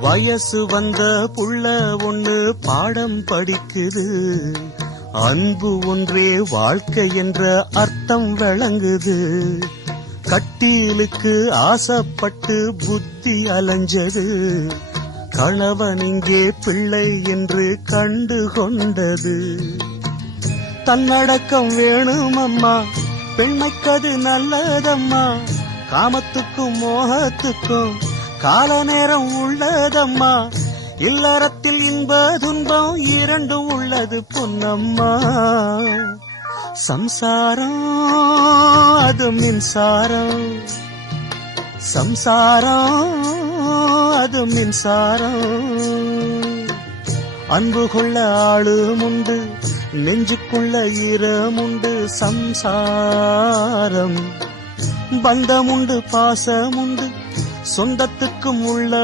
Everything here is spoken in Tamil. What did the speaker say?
வயசு வந்த புள்ள ஒண்ணு பாடம் படிக்குது. அன்பு ஒன்றே வாழ்க்கை என்ற அர்த்தம் விளங்குது. கட்டிலுக்கு ஆசைப்பட்டு புத்தி அலைஞ்சது. கணவன் இங்கே பிள்ளை என்று கண்டு கொண்டது. தன்னடக்கம் வேணும் அம்மா, பெண்மைக்கது நல்லதம்மா. காமத்துக்கும் மோகத்துக்கும் கால நேரம் உள்ளதம்மா. இல்லறத்தில் இன்ப துன்பம் இரண்டும் உள்ளது பொன்னம்மா. சம்சாரம் அது மின்சாரம், சம்சாரம் அது மின்சாரம். அன்பு கொள்ள ஆளுமுண்டு, நெஞ்சுக்குள்ள ஈரமுண்டு. சம்சாரம் பந்தமுண்டு, பாசமுண்டு, சொந்தத்துக்கும் உள்ள